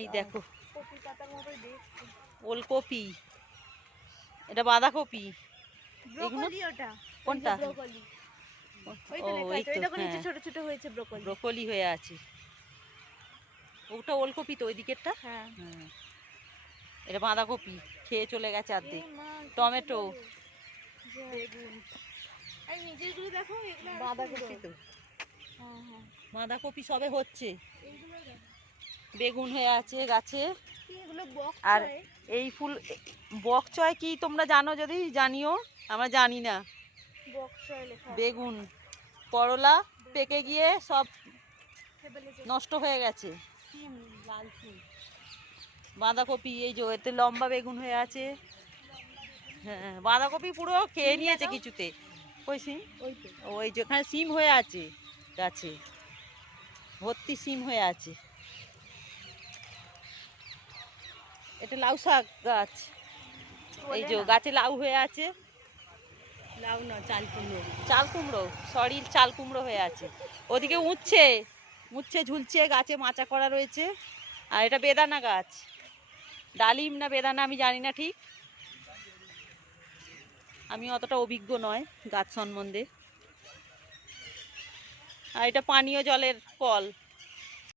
এই দেখো ওলকপি, এটা বাঁধাকপি, কোনটা? ছোট ছোট হয়েছে ব্রোকলি হয়ে আছে, ওটা ওলকপি তো ওই দিকেরটা। হ্যাঁ এটা বাঁধাকপি, খেয়ে চলে গেছে অর্ধেক। টমেটো, বাঁধাকপি তো, বাঁধাকপি সবে হচ্ছে, বেগুন হয়ে আছে গাছে। আর এই ফুল বকচয় কি তোমরা জানো? যদি জানিও, আমরা জানি না। বেগুন, করলা পেকে গিয়ে সব নষ্ট হয়ে গেছে। বাঁধাকপি এই যে এতে লম্বা বেগুন হয়ে আছে। হ্যাঁ, বাঁধাকপি পুরো খেয়ে নিয়েছে কিছুতে। ওই সিম, ওই যেখানে সিম হয়ে আছে গাছে, ভর্তি সিম হয়ে আছে। এটা লাউ শাক গাছ, এই যে গাছে লাউ হয়ে আছে। লাউ না, চাল কুমড়ো। চাল কুমড়ো, সরি, চাল কুমড়ো হয়ে আছে। ওদিকে উচ্ছে, উচ্ছে ঝুলছে গাছে, মাচা করা রয়েছে। আর এটা বেদানা গাছ, ডালিম না বেদানা আমি জানি না ঠিক, আমি অতটা অভিজ্ঞ নয় গাছ সম্বন্ধে। আর এটা পানীয় জলের কল।